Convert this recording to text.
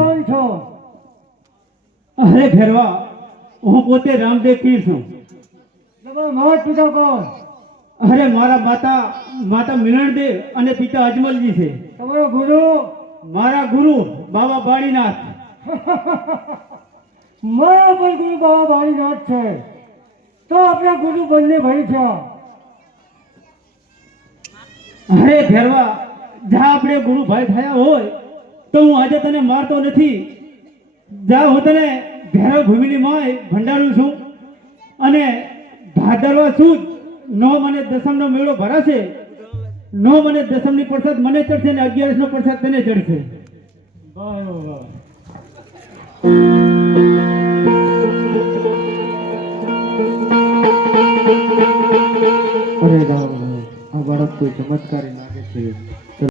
કોણ છો? અરે ઘેરવા હું પોતે રામદેવ પીર છું. તમે મારા પિતા કોણ? અરે મારા માતા મિલણદેવ અને પિતા અજમલજી છે. તમારો ગુરુ? મારા ગુરુ બાબા બાળીનાથ. મારા પણ ગુરુ બાબા બાળીનાથ છે. તો આપણા ગુરુ બંને ભાઈ છે. અરે ઘેરવા જા આપણે ગુરુ ભાઈ થયા હોય તો હું આજે તને મારતો નથી. જા હું તને ભૈરવ ભૂમિની માય ભંડારું છું અને ભાદરવા સુદ નો મને દસમનો મેળો ભરાશે. નો મને દસમની પ્રસાદ મને ચડશે ને 11નો પ્રસાદ તને ચડશે. બરોબર. અરે રામ, આ બાળક કોઈ ચમત્કારી લાગે છે.